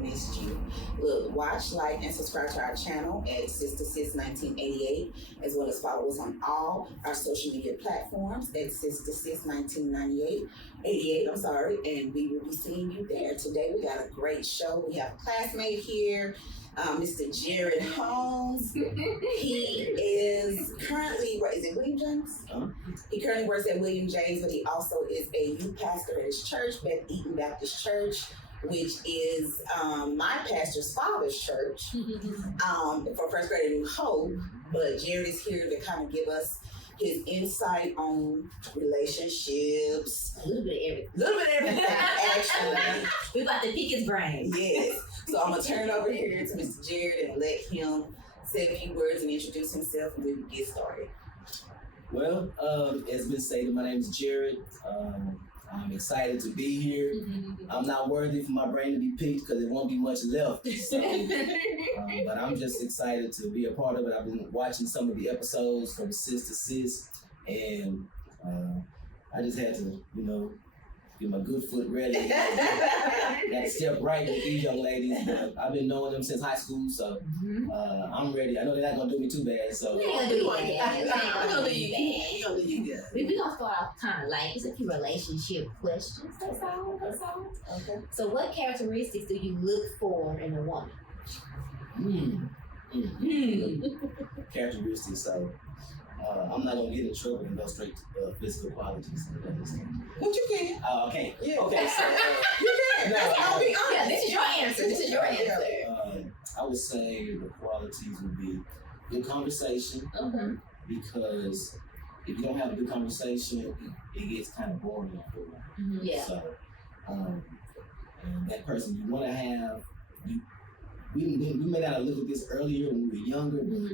missed you. Look, watch, like, and subscribe to our channel at Sister Sis 1988, as well as follow us on all our social media platforms at Sister Sis 1998, 88, and we will be seeing you there. Today we got a great show. We have a classmate here, Mr. Jared Holmes. He is currently, is it William James? He currently works at William James, but he also is a youth pastor at his church, Beth Eaton Baptist Church, which is my pastor's father's church for First Grade New Hope. But Jared is here to kind of give us his insight on relationships. A little bit of everything, actually. We about to pick his brain. Yes. So I'm going to turn it over here to Mr. Jared and let him say a few words and introduce himself, and we can get started. Well, as been stated, my name is Jared. I'm excited to be here. I'm not worthy for my brain to be picked because there won't be much left. So, but I'm just excited to be a part of it. I've been watching some of the episodes from Sister Sis, and I just had to, get my good foot ready. Got to step right with these young ladies. I've been knowing them since high school, so I'm ready. I know they're not going to do me too bad, so. We ain't going to do you bad. We're going to do you bad. We're going to do you good. We're going to start off kind of like, it's a few relationship questions. That's all. Okay. So what characteristics do you look for in a woman? Characteristics, so. I'm not gonna get in trouble and go straight to physical qualities. But you can. Okay. Yeah. Okay. So you can. I'll be honest. Yeah, this is your answer. I would say the qualities would be good conversation. Because if you don't have a good conversation, it gets kind of boring after a while. Yeah. So, and that person you want to have, we may not have looked at this earlier when we were younger, but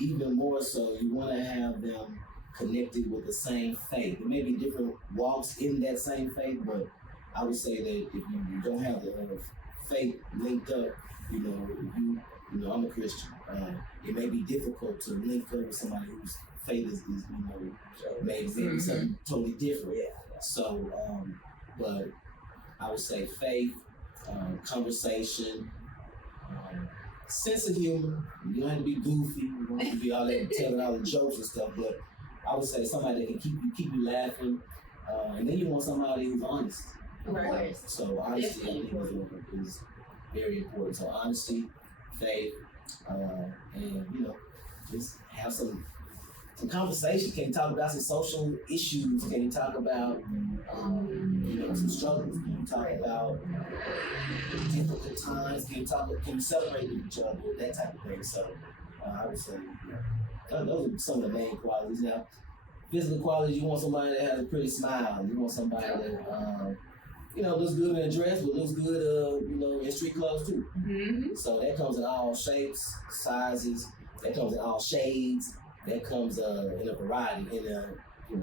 even more so, you want to have them connected with the same faith. There may be different walks in that same faith, but I would say that if you don't have the faith linked up, if I'm a Christian. It may be difficult to link up with somebody whose faith is maybe something totally different. Yeah. So, but I would say faith, conversation, sense of humor. You don't have to be goofy. You don't have to be all that telling all the jokes and stuff. But I would say somebody that can keep you laughing. And then you want somebody who's honest. Of course. So honesty, I think, is very important. So honesty, faith, and just have some conversation. Can you talk about some social issues? Can you talk about some struggles? Can you talk about difficult times? Can you celebrate with each other? That type of thing. So I would say those are some of the main qualities. Now, physical qualities, you want somebody that has a pretty smile. You want somebody that looks good in a dress, but looks good in street clothes too. So that comes in all shapes, sizes. That comes in all shades. That comes in a variety,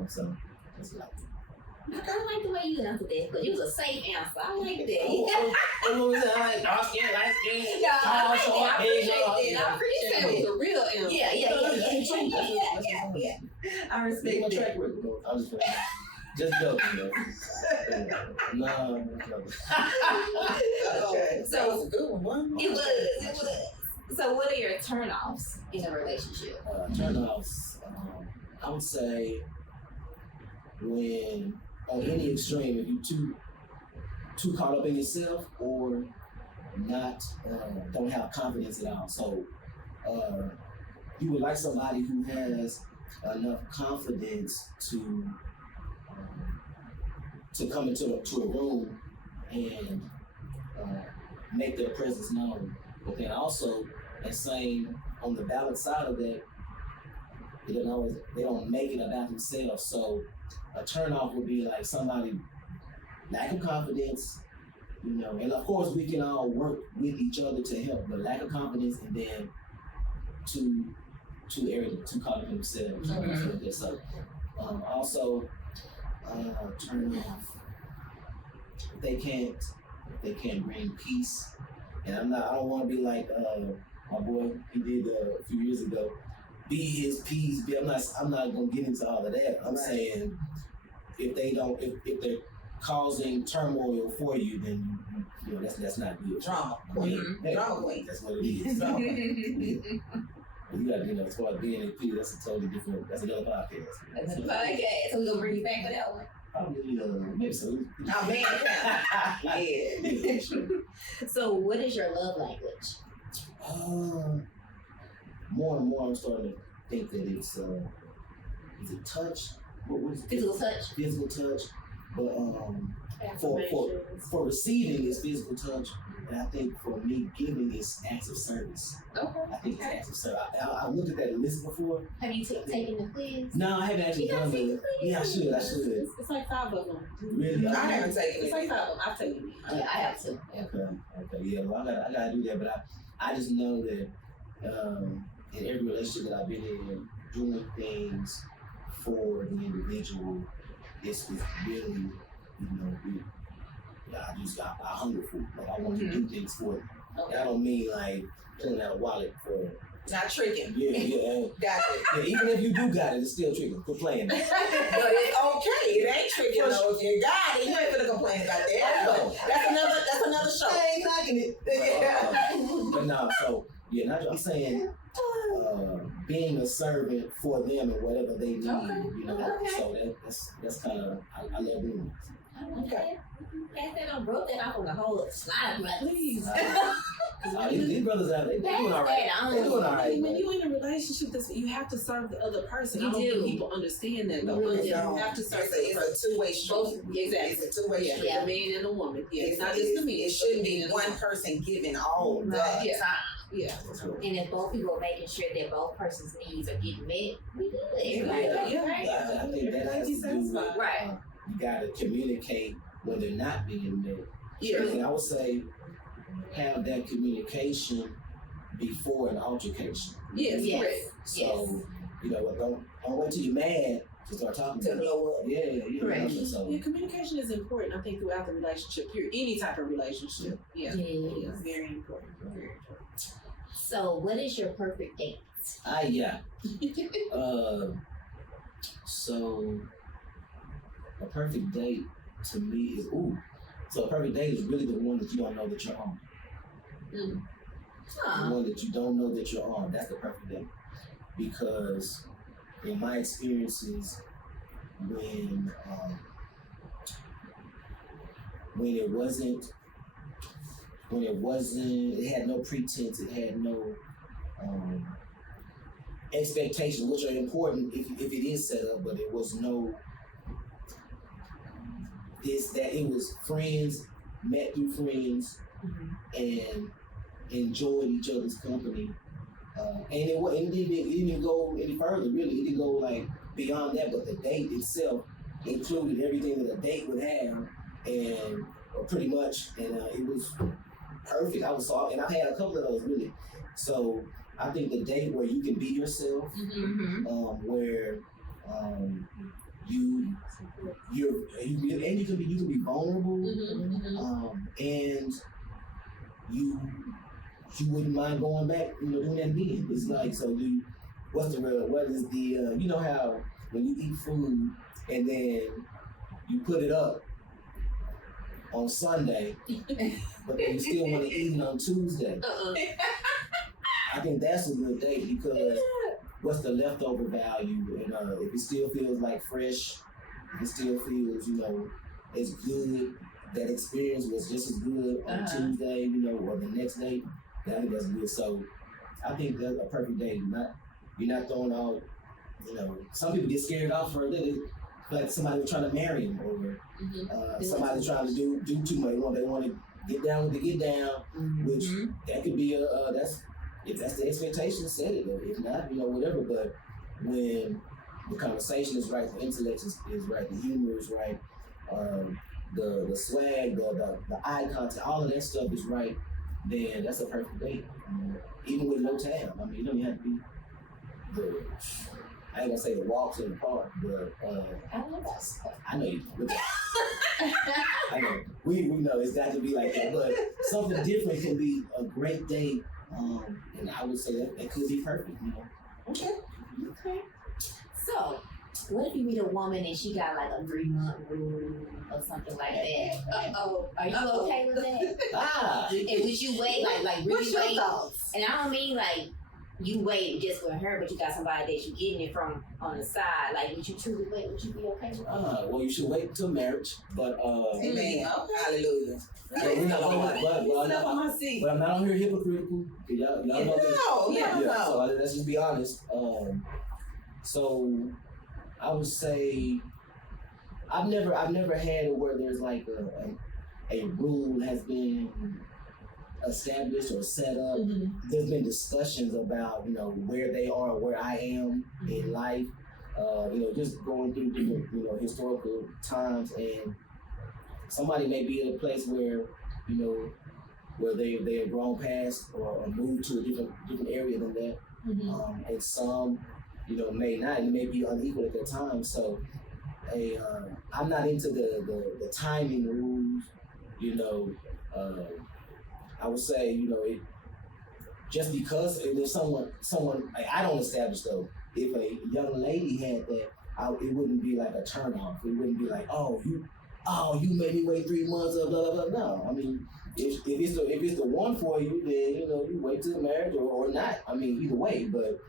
so that's what I think. I kind of like the way you answered that, because it was a safe answer. I like that. What was that? Like dark skin, light skin, tall, short, I appreciate it. It was a real answer. Yeah. I respect my that. track record. I'm just joking, No. Okay. So it was a good one. It was. So what are your turnoffs in a relationship? Turnoffs, I would say when on any extreme, if you're too caught up in yourself or not don't have confidence at all. So you would like somebody who has enough confidence to come into a room and make their presence known. But then also, that same on the balance side of that, they don't make it about themselves. So a turnoff would be like somebody lack of confidence, and of course we can all work with each other to help, but lack of confidence and then too arrogant, too caught up in themselves. So also turn off if they can't bring peace. And I don't want to be like my boy he did a few years ago. Be his peace. I'm not gonna get into all of that. I'm saying if they're causing turmoil for you, then you know that's not good. Drama Yeah. queen. Hey, Drama queen. that's what it is. Drama. Yeah. You got, you know, as far as being a P, that's a totally different. That's another podcast. That's a podcast. So we're gonna bring you back for that one. Probably, maybe so. Oh man, yeah. Yeah, sure. So what is your love language? More and more, I'm starting to think that it's is it touch? What is it? Physical touch. Physical touch, but for receiving is physical touch, and I think for me giving is acts of service. Okay. I think it's acts of service. I looked at that list before. Have you taken the quiz? No, I haven't actually You gotta done take the it. quiz. Yeah, I should. It's like 5 of them. Really? I haven't taken It's it. like 5 of them. I've taken it. Yeah, I have to. Okay. Yeah, well, I gotta do that, but I just know that in every relationship that I've been in, doing things for the individual is really, I hunger for it. Like I want to do things for it. Okay. I don't mean like pulling out a wallet for. Not tricking. Yeah. Got it. Yeah, even if you do got it, it's still tricking. Quit playing. But it's okay. It ain't tricking though. If you got it, you ain't gonna complain about that. No. That's another show. I ain't knocking it. Yeah. But no, so yeah, I'm saying being a servant for them and whatever they need, Okay. So that's kind of I love doing Okay. Pass that on, broke that off on the whole slide, brother. Please. these brothers out there, they doing all right. Pass that on. They doing all right. When you're in a relationship, you have to serve the other person. You I don't do. think people understand that. You Though. really You do. have to serve It's a two-way street. both. Exactly. It's a two-way street. Yeah. The man and the woman. Yeah, it's not just the man. It shouldn't be one person giving all the time. Yeah. Yeah. And if both people are making sure that both person's needs are getting met, we good. Everybody Yeah. good, right? I think that has to do with Right. you gotta communicate when they're not being met. Yeah. And I would say have that communication before an altercation. Yes. Yes. Correct. So, don't wait till you're mad to start talking To to them. blow up. Yeah. Right. So, Yeah, communication is important. I think throughout the relationship, any type of relationship. Yeah. Yeah. It's very important. Very important. So, what is your perfect date? yeah. So a perfect date to me is so a perfect date is really the one that you don't know that you're on. The one that you don't know that you're on. That's the perfect date. Because in my experiences, when it had no pretense, it had no expectations, which are important if it is set up, but it was no it was friends, met through friends, and enjoyed each other's company. And it didn't go any further, really. It didn't go like beyond that, but the date itself included everything that a date would have, and pretty much, and it was perfect. And I've had a couple of those really. So I think the date where you can be yourself, where you can be vulnerable, and you wouldn't mind going back, doing that again. It's like, what is the you know how when you eat food and then you put it up on Sunday, but then you still want to eat it on Tuesday. I think that's a good date because what's the leftover value? And if it still feels like fresh, if it still feels, as good, that experience was just as good on Tuesday, or the next day, I think that's good. So I think that's a perfect date. You're not throwing out, some people get scared off for a little, like somebody trying to marry them, or somebody trying to do too much. They want to get down with the get down, which that could be if that's the expectation, set it. If not, whatever. But when the conversation is right, the intellect is right, the humor is right, the swag, the eye contact, all of that stuff is right, then that's a perfect date. Even with no tab. I mean, you don't even have to be I ain't gonna say the walks in the park, but I love that stuff. I know you. I know we know it's got to be like that, but something different can be a great date. And I would say that could be perfect, Okay. So, What if you meet a woman and she got like a 3-month rule or something like that? Are you okay with that? And would you wait, like really What's your wait? thoughts? And I don't mean like you wait just with her, but you got somebody that you getting it from on the side. Like, would you truly wait? Would you be okay with that? Well, you should wait until marriage, but Amen. Okay. Hallelujah. but we're not, Sit up on my seat. but I'm not on here hypocritical. Y'all know that. No. So let's just be honest. So I would say I've never had it where there's like a rule has been established or set up. There's been discussions about where they are, where I am in life. Just going through different historical times, and somebody may be at a place where where they have grown past or moved to a different area than that. And some may not, and it may be unequal at that time. So I'm not into the timing rules. I would say it just because if someone I don't establish though, if a young lady had that, it wouldn't be like a turn off. It wouldn't be like, you made me wait 3 months or blah blah blah. No, I mean if it's the one for you, then you wait till marriage or not. I mean either way, but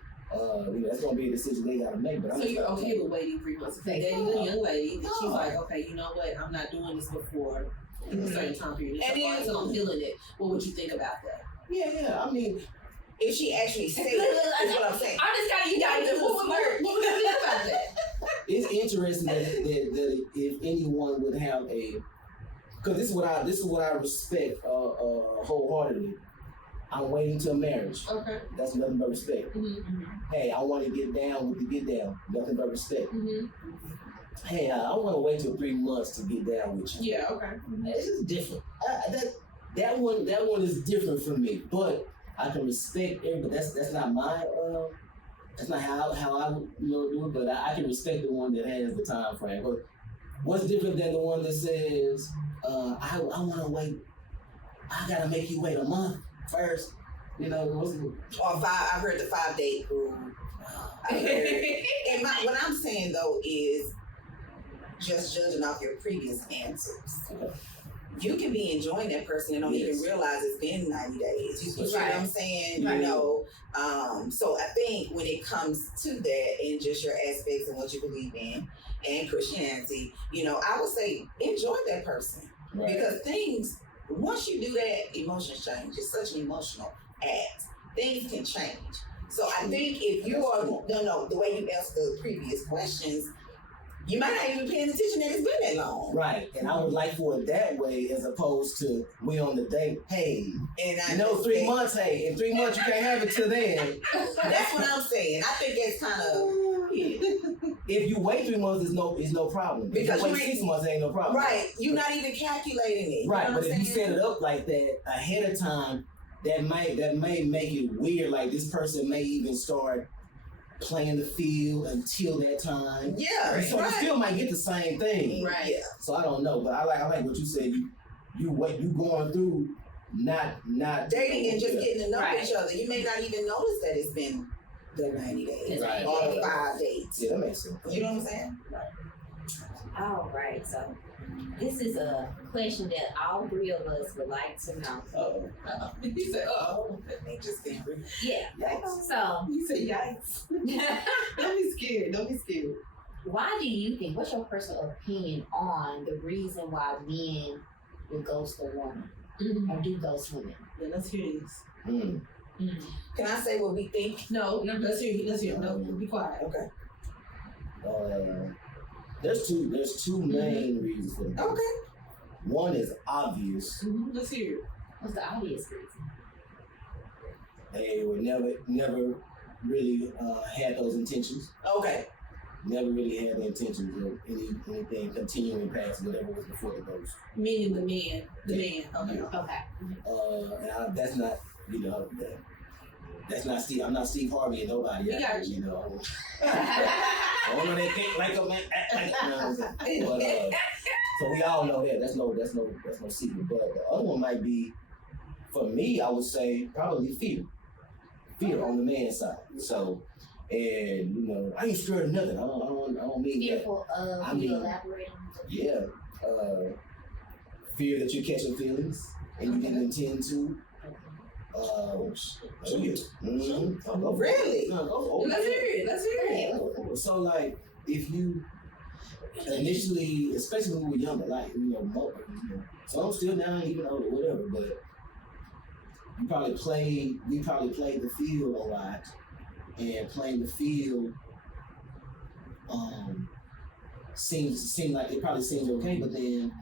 that's gonna be a decision they gotta make. But So you're okay with waiting 3 months? If you're dating a young lady, and she's like, okay, you know what? I'm not doing this before a certain time period. So I'm feeling it. What would you think about that? Yeah. I mean, If she actually said it, is what I'm saying. I'm just kind of, you got to do What would you think about that? it's interesting that if anyone would have because this is what I respect wholeheartedly. I'm waiting till marriage. Okay. That's nothing but respect. Hey, I want to get down with the get down. Nothing but respect. Hey, I want to wait till 3 months to get down with you. Yeah. Okay. It's just different. That one is different for me. But I can respect everybody. That's not my that's not how I do it. But I can respect the one that has the time frame. But what's different than the one that says I want to wait? I gotta make you wait a month first. Or 5. I've heard the 5-day rule. And what I'm saying though is just judging off your previous answers. Okay. You can be enjoying that person and don't even realize it's been 90 days. You see what I'm saying? Right. So I think when it comes to that and just your aspects and what you believe in and Christianity, I would say enjoy that person. Right. Because once you do that, emotions change. It's such an emotional act. Things can change. So I think if you are, the way you answered the previous questions, you might not even be paying attention that it's been that long. Right. And I would like for it that way as opposed to we on the date, hey, And 3 months, hey, in 3 months you can't have it till then. That's what I'm saying. I think that's kind of If you wait 3 months, it's no problem. Because if you wait 6 months, ain't no problem. right. You're not even calculating it. Right, You know but what if I'm you saying? set it up like that ahead of time, that may make it weird. Like this person may even start playing the field until that time. Yeah, So you still might get the same thing. Right. Yeah. So I don't know, but I like what you said. You going through not Dating and just getting to know Right. each other. You may not even notice that it's been the 90 days Right. or the 5 dates. Yeah, that makes sense. You know what I'm saying? All right, so this is a question that all 3 of us would like to know. He said, They just didn't really. Yeah. Yikes. So, He said, yikes. Don't be scared. Don't be scared. why do you think? What's your personal opinion on the reason why men will ghost a woman or do ghost women? Yeah, let's hear this. Can I say what we think? No, let's hear. No, be quiet. Okay. There's two main reasons for that. Okay. One is obvious. Let's hear it. What's the obvious reason? They were never really had those intentions. Okay. Never really had the intentions of anything continuing past whatever was before the ghost. Meaning the man. Okay. Okay. And that's not, that's not Steve. I'm not Steve Harvey and nobody. We got you. I don't know they think like a man. But so we all know that. That's no secret. But the other one might be, for me, I would say probably fear. Fear on the man's side. So, And you know, I ain't scared of nothing. I don't mean Fearful of, I mean, elaborating? yeah, fear that you're catching feelings and you didn't intend to. Really? No, go Let's hear it. Let's hear it. So like, if you initially, especially when we were younger, like so I'm still down, even older, whatever, but we probably played the field a lot, and playing the field seemed like it probably seems okay, but then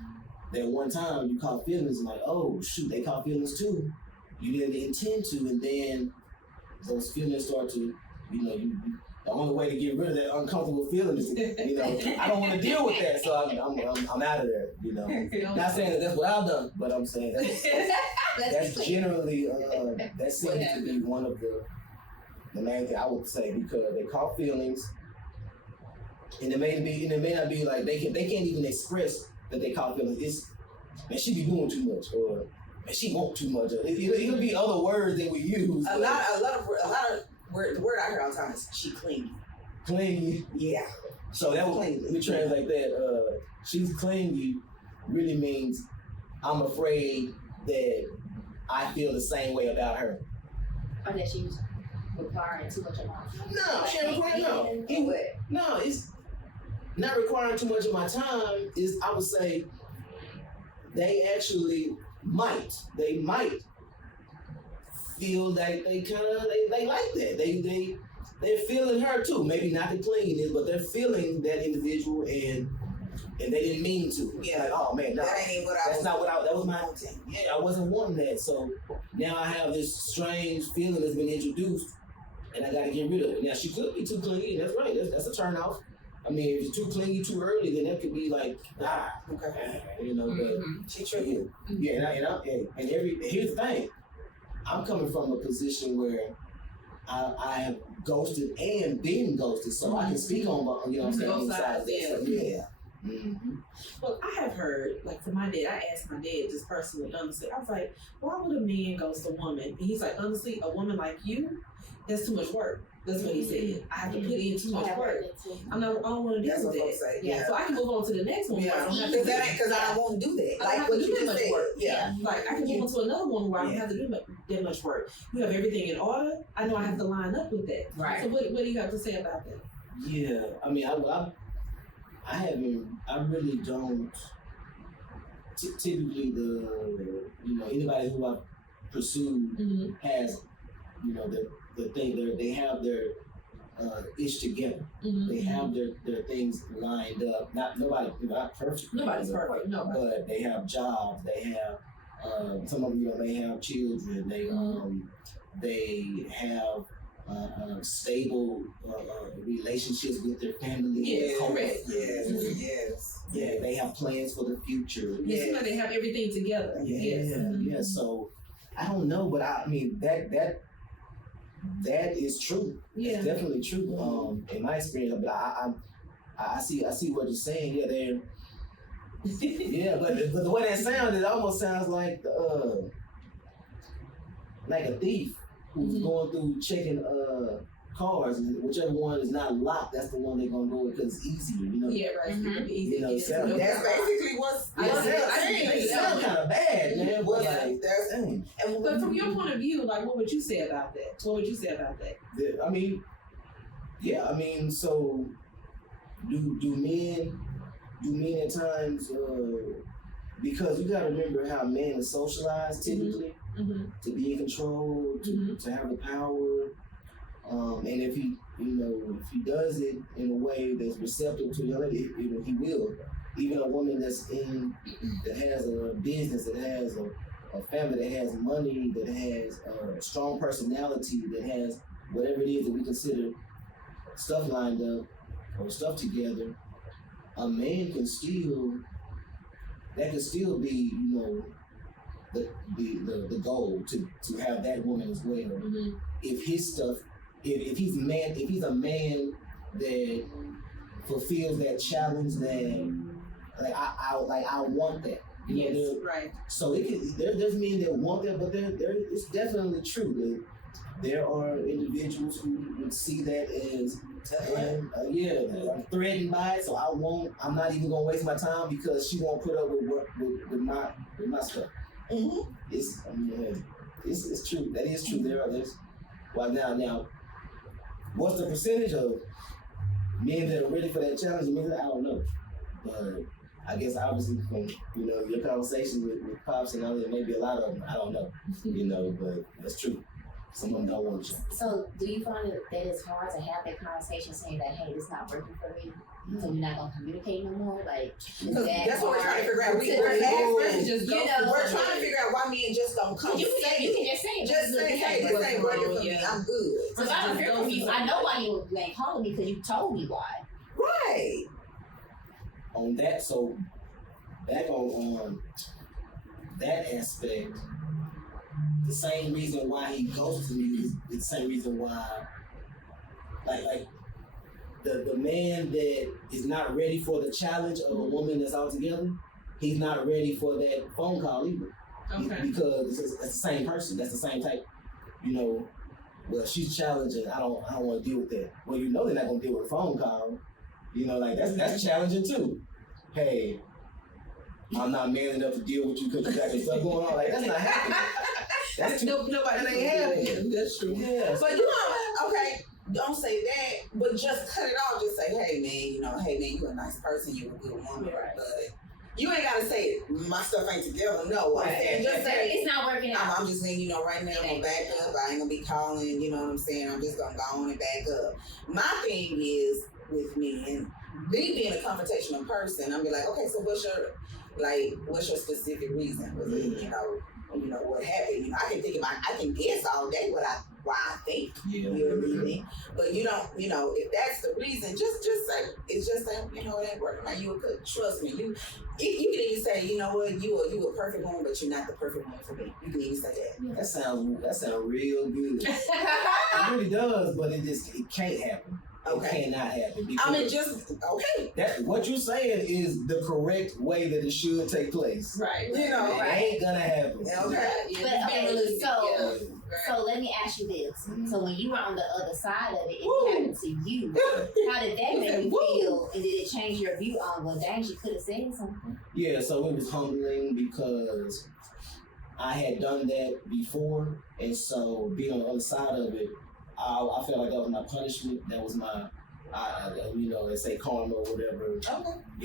that one time you caught feelings and like, oh shoot, they caught feelings too. You didn't intend to, and then those feelings start to, the only way to get rid of that uncomfortable feeling is, I don't want to deal with that, so I'm out of there, Not saying that that's what I've done, but I'm saying that's generally, that seems to be one of the main thing I would say, because they caught feelings, and it may not be like they can't even express that they caught feelings. It's, man, she be doing too much, or man, she want too much. It'll be other words that we use. A lot of word. The word I hear all the time is she clingy. Clingy. Yeah. So that we translate that. She's clingy really means I'm afraid that I feel the same way about her. Or that she's requiring too much of my time. No, she ain't requiring No, it's not requiring too much of my time. Is, I would say, they actually might feel like they like that. They're feeling her too. Maybe not the clinginess, but they're feeling that individual, and they didn't mean to. Yeah. Like, oh man, no, that ain't what that's not what that was my thing. Yeah, I wasn't wanting that. So now I have this strange feeling that's been introduced, and I got to get rid of it. Now she could be too clingy. That's right. That's a turn off. I mean, if you're too clingy too early, then that could be like, okay. But She tricky. yeah, and here's the thing. I'm coming from a position where I have ghosted and been ghosted, so I can speak on my, both sides. Yeah. Mm-hmm. Well, I have heard, like, from my dad, I asked my dad just personally, honestly, I was like, why would a man ghost a woman? And he's like, honestly, a woman like you, that's too much work. That's what he said. I have to put in too much work. I don't want to deal with that. Yeah. So I can move on to the next one. Yeah. Because I won't do that. Like what you just said. Work. Yeah. Like I can move on to another one where I don't have to do that much work. You have everything in order. I know I have to line up with that. Right. So what do you have to say about that? Yeah. I mean, I really don't. Typically, anybody who I've pursued has, the thing they have their ish together. They have their things lined up. Not perfect. Nobody's perfect. No. But they have jobs. They have some of them may have children. They have stable relationships with their family. Yes, correct. Yes. Yeah, they have plans for the future. It seems like they have everything together. Yeah. So I don't know, but I mean that is true. Yeah. It's definitely true. In my experience, but I see what you're saying. Yeah, they're yeah, but the way that sounds, it almost sounds like a thief who's going through checking cars, and whichever one is not locked, that's the one they're gonna go with because it's easier, Yeah, right. Easy. That's basically what's. It sounds kind of bad, man. But But from your point of view, like, what would you say about that? I mean, so do men at times? Because you got to remember how men are socialized typically to be in control, to have the power. And if he does it in a way that's receptive to the other, he will. Even a woman that has a business, that has a family, that has money, that has a strong personality, that has whatever it is that we consider stuff lined up or stuff together, a man can still be, the goal to have that woman as well. If his stuff, if he's a man that fulfills that challenge, that I want that. Yes, right. So there's men that want that, but it's definitely true there are individuals who would see that as I'm threatened by it, so I'm not even gonna waste my time because she won't put up with my stuff. Mm-hmm. It's true. That is true. There's now what's the percentage of men that are ready for that challenge? I don't know, but I guess obviously from your conversation with Pops and others, maybe a lot of them. I don't know, but that's true. Some of them don't want to. So, do you find that it's hard to have that conversation, saying that, hey, this not working for me, so you're not gonna communicate no more? Like, that's what we're trying to figure out. We're trying to figure out why men just don't come. You can just say it. Just say, hey, this ain't working for me. I'm good. Because I don't hear from you. I know why you ain't calling me because you told me why. Right. On that, so back on that aspect. The same reason why he ghosted me is the same reason why, like the man that is not ready for the challenge of a woman that's out together, he's not ready for that phone call either. Okay. Because it's the same person. That's the same type. Well, she's challenging. I don't want to deal with that. Well, they're not gonna deal with a phone call. That's challenging too. Hey, I'm not man enough to deal with you because you got your stuff going on. Like, that's not happening. That's nobody ain't happening. That's true. Yeah. But okay, don't say that, but just cut it off. Just say, hey man, you a nice person, you a good woman, Right. but you ain't gotta say my stuff ain't together. No, Right. I'm saying just say it's not working out. I'm just saying, right now I'm gonna back up. I ain't gonna be calling. You know what I'm saying? I'm just gonna go on and back up. My thing is with me and me being a confrontational person, I'm be like, okay, so what's your specific reason? Was it what happened? I can guess all day why I think you're leaving, but you don't. If that's the reason, just say it's just that it ain't working. Like you could trust me. You can even say, you a perfect woman, but you're not the perfect woman for me. You can even say that. That sounds real good. It really does, but it can't happen. Okay. It cannot happen. Okay. That what you're saying is the correct way that it should take place. Right. It ain't gonna happen. Okay. So let me ask you this. Mm-hmm. So when you were on the other side of it, it happened to you. How did that make you feel? And did it change your view on, well, dang, she could have said something? Yeah, so it was humbling because I had done that before, and so being on the other side of it, I felt like that was my punishment. That was my, they say karma or whatever. Okay.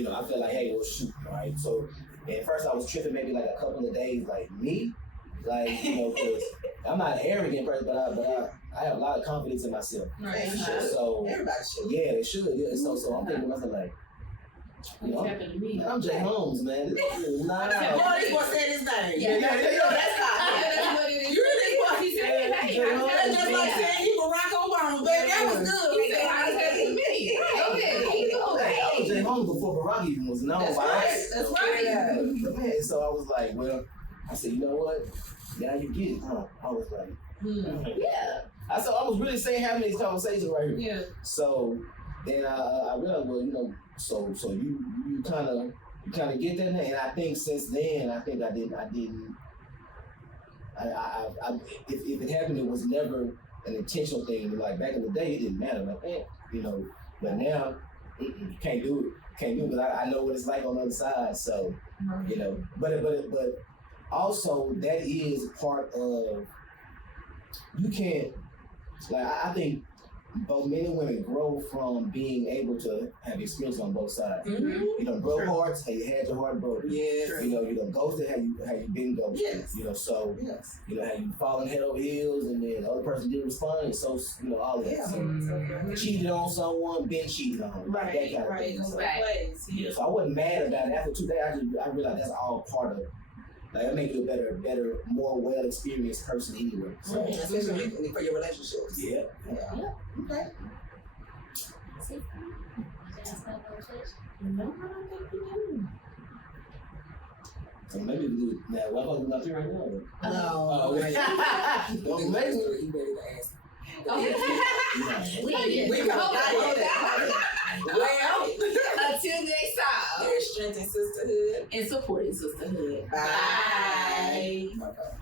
I felt like, hey, well, shoot, right? So at first I was tripping maybe like a couple of days, like me, because I'm not an arrogant person, but I have a lot of confidence in myself. Right. So everybody should. Yeah, they should. Yeah. So I'm thinking to myself like, happened to me. Man, I'm Jay Holmes, man. This is not. Oh, this boy said his name. Yeah. That's not. That's what it is. You really what he said. That's just like saying he Barack Obama, baby. That was good. He said how it happened to me. I was Jay Holmes before Barack even was known. That's right. That's right. Yeah. Man, so I was like, well, I said, you know what? Now you get it, huh? I was like, Yeah. I was really saying having these conversations right here. Yeah. So then I realized, well, so you kind of get that, and I think since then, I didn't. If it happened, it was never an intentional thing. Like back in the day, it didn't matter. Like, but now, can't do it. Can't do it because I know what it's like on the other side. So, but also that is part of. You can't. Like I think both men and women grow from being able to have experience on both sides. Mm-hmm. You done broke hearts, how you had your heart broken. Yes. You done ghosted, how you been ghosted. Yes. So yes. How you falling head over heels and then the other person didn't respond, and so all of that. Yeah. So, cheated on someone, been cheated on. Right. That kind of thing. Right. Yeah. So I wasn't mad about it. After 2 days, I realized that's all part of it. Like, that make you a better, more well-experienced person anyway. So, especially for your relationships. Yeah. Okay. See? No, I don't think we do. So maybe we do it now. What about we not here right now? No. Oh, okay. Don't Maybe. You ready to ask? We got that. Well, Until next time. there's strength in sisterhood. And supporting sisterhood. Bye. Bye. Bye.